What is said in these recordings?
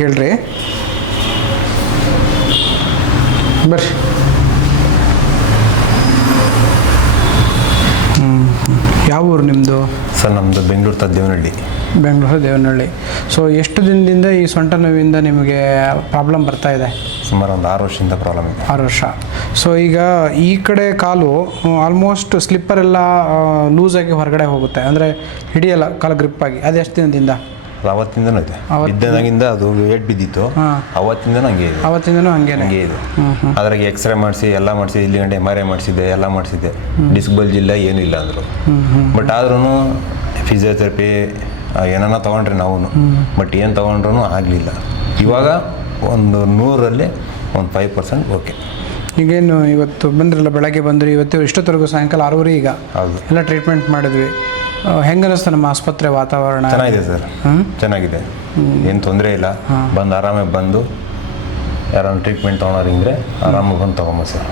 ಹೇಳ್ರಿ ಬರ್ರಿ. ಯಾವ ಊರು ನಿಮ್ಮದು? ಸರ್ ನಮ್ಮದು ಬೆಂಗಳೂರು ದೇವನಹಳ್ಳಿ. ಬೆಂಗಳೂರು ದೇವನಹಳ್ಳಿ. ಸೊ ಎಷ್ಟು ದಿನದಿಂದ ಈ ಸೊಂಟ ನೋವಿಂದ ನಿಮಗೆ ಪ್ರಾಬ್ಲಮ್ ಬರ್ತಾ ಇದೆ? ಸುಮಾರು ಒಂದು 6 ವರ್ಷದಿಂದ ಪ್ರಾಬ್ಲಮ್ ಇದೆ. 6 ವರ್ಷ. ಸೊ ಈಗ ಈ ಕಡೆ ಕಾಲು ಆಲ್ಮೋಸ್ಟ್ ಸ್ಲಿಪ್ಪರ್ ಎಲ್ಲ ಲೂಸಾಗಿ ಹೊರಗಡೆ ಹೋಗುತ್ತೆ, ಅಂದರೆ ಹಿಡಿಯಲ್ಲ ಕಾಲು ಗ್ರಿಪ್ಪಾಗಿ. ಅದು ಎಷ್ಟು ದಿನದಿಂದ? ಅದು ಅವತ್ತಿಂದನೂ ಇದೆ. ಬಿದ್ದದಾಗಿಂದ ಅದು ವೇಟ್ ಬಿದ್ದಿತ್ತು, ಅವತ್ತಿಂದನೂ ಹಂಗೆ ಇದೆ. ಅವತ್ತಿಂದನೂ ಹಂಗೆ ಇದೆ. ಅದ್ರಾಗೆ ಎಕ್ಸ್ರೇ ಮಾಡಿಸಿ ಎಲ್ಲ ಮಾಡಿಸಿ, ಇಲ್ಲಿ ಗಂಟೆ MRI ಮಾಡಿಸಿದ್ದೆ, ಎಲ್ಲ ಮಾಡಿಸಿದ್ದೆ. ಡಿಸ್ಕ್ ಬಲ್ಜ್ ಇಲ್ಲ, ಏನೂ ಇಲ್ಲ ಅಂದರು. ಬಟ್ ಆದ್ರೂ ಫಿಸಿಯೋಥೆರಪಿ ಏನಾನ ತೊಗೊಂಡ್ರಿ ನಾವು, ಬಟ್ ಏನು ತೊಗೊಂಡ್ರೂ ಆಗಲಿಲ್ಲ. ಇವಾಗ ಒಂದು 100ರಲ್ಲಿ ಒಂದು 5% ಓಕೆ. ಈಗೇನು ಇವತ್ತು ಬಂದ್ರಲ್ಲ, ಬೆಳಗ್ಗೆ ಬಂದ್ರಿ, ಇವತ್ತು ಇಷ್ಟೊತ್ತವರೆಗೂ ಸಾಯಂಕಾಲ 6 ಈಗ ಹೌದು ಎಲ್ಲ ಟ್ರೀಟ್ಮೆಂಟ್ ಮಾಡಿದ್ವಿ. ಹೆಂಗೆ ಅನ್ನಿಸ್ತು ನಮ್ಮ ಆಸ್ಪತ್ರೆ ವಾತಾವರಣ? ಚೆನ್ನಾಗಿದೆ ಸರ್, ಚೆನ್ನಾಗಿದೆ, ಏನು ತೊಂದರೆ ಇಲ್ಲ. ಬಂದು ಆರಾಮಾಗಿ ಬಂದು ಯಾರನ್ನು ಟ್ರೀಟ್ಮೆಂಟ್ ತೊಗೊಳೋರಿಂದ್ರೆ ಆರಾಮಾಗಿ ಬಂದು ತೊಗೊಂಬ ಸರ್.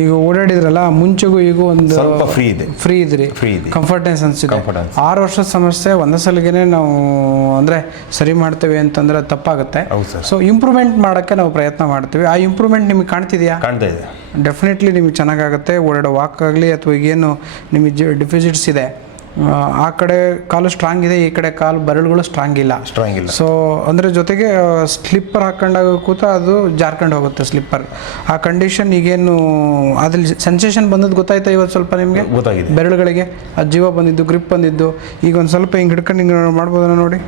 ಈಗ ಓಡಾಡಿದ್ರಲ್ಲ, ಮುಂಚೆಗೂ ಈಗ ಒಂದು ಸ್ವಲ್ಪ ಫ್ರೀ ಇದೆ, ಫ್ರೀ ಇದೆ, ಕಂಫರ್ಟ್ನೆಸ್ ಅನಿಸಿದೆ. 6 ವರ್ಷದ ಸಮಸ್ಯೆ ಒಂದೇ ಸಲಿಗೆ ನಾವು ಅಂದರೆ ಸರಿ ಮಾಡ್ತೇವೆ ಅಂತಂದರೆ ತಪ್ಪಾಗುತ್ತೆ. ಸೊ ಇಂಪ್ರೂವ್ಮೆಂಟ್ ಮಾಡೋಕ್ಕೆ ನಾವು ಪ್ರಯತ್ನ ಮಾಡ್ತೀವಿ. ಆ ಇಂಪ್ರೂವ್ಮೆಂಟ್ ನಿಮಗೆ ಕಾಣ್ತಿದೆಯಾ? ಕಾಣ್ತಾ ಇದೆ. ಡೆಫಿನೆಟ್ಲಿ ನಿಮಗೆ ಚೆನ್ನಾಗಾಗುತ್ತೆ. ಓಡಾಡೋ ವಾಕ್ ಆಗಲಿ ಅಥವಾ ಈಗೇನು ನಿಮಗೆ ಡಿಫಿಸಿಟ್ಸ್ ಇದೆ, ಆ ಕಡೆ ಕಾಲು ಸ್ಟ್ರಾಂಗ್ ಇದೆ, ಈ ಕಡೆ ಕಾಲು ಬೆರಳುಗಳು ಸ್ಟ್ರಾಂಗ್ ಇಲ್ಲ. ಸೊ ಅಂದರೆ ಜೊತೆಗೆ ಸ್ಲಿಪ್ಪರ್ ಹಾಕೊಂಡಾಗ ಕೂತ ಅದು ಜಾರ್ಕೊಂಡು ಹೋಗುತ್ತೆ ಸ್ಲಿಪ್ಪರ್. ಆ ಕಂಡೀಷನ್ ಈಗೇನು ಅದ್ರಲ್ಲಿ ಸೆನ್ಸೇಷನ್ ಬಂದದ್ದು ಗೊತ್ತಾಯ್ತಾ ಇವತ್ತು ಸ್ವಲ್ಪ ನಿಮಗೆ? ಗೊತ್ತಾಗಿದೆ. ಬೆರಳುಗಳಿಗೆ ಆ ಜೀವ ಬಂದಿದ್ದು, ಗ್ರಿಪ್ ಬಂದಿದ್ದು. ಈಗ ಒಂದು ಸ್ವಲ್ಪ ಹಿಂಗೆ ಹಿಡ್ಕೊಂಡು ಹಿಂಗೆ ಮಾಡ್ಬೋದಲ್ಲ, ನೋಡಿ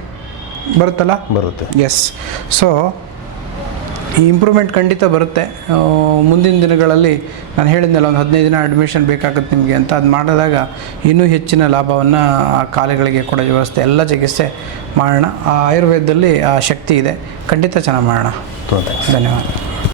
ಬರುತ್ತಲ್ಲ? ಬರುತ್ತೆ. ಎಸ್. ಸೊ ಈ ಇಂಪ್ರೂವ್ಮೆಂಟ್ ಖಂಡಿತ ಬರುತ್ತೆ. ಮುಂದಿನ ದಿನಗಳಲ್ಲಿ ನಾನು ಹೇಳಿದ್ನಲ್ಲ, ಒಂದು 15 ದಿನ ಅಡ್ಮಿಷನ್ ಬೇಕಾಗುತ್ತೆ ನಿಮಗೆ ಅಂತ. ಅದು ಮಾಡಿದಾಗ ಇನ್ನೂ ಹೆಚ್ಚಿನ ಲಾಭವನ್ನು ಆ ಕಾಲುಗಳಿಗೆ ಕೊಡೋ ವ್ಯವಸ್ಥೆ, ಎಲ್ಲ ಚಿಕಿತ್ಸೆ ಮಾಡೋಣ. ಆ ಆಯುರ್ವೇದದಲ್ಲಿ ಆ ಶಕ್ತಿ ಇದೆ, ಖಂಡಿತ ಚೆನ್ನಾಗಿ ಮಾಡೋಣ. ಧನ್ಯವಾದ.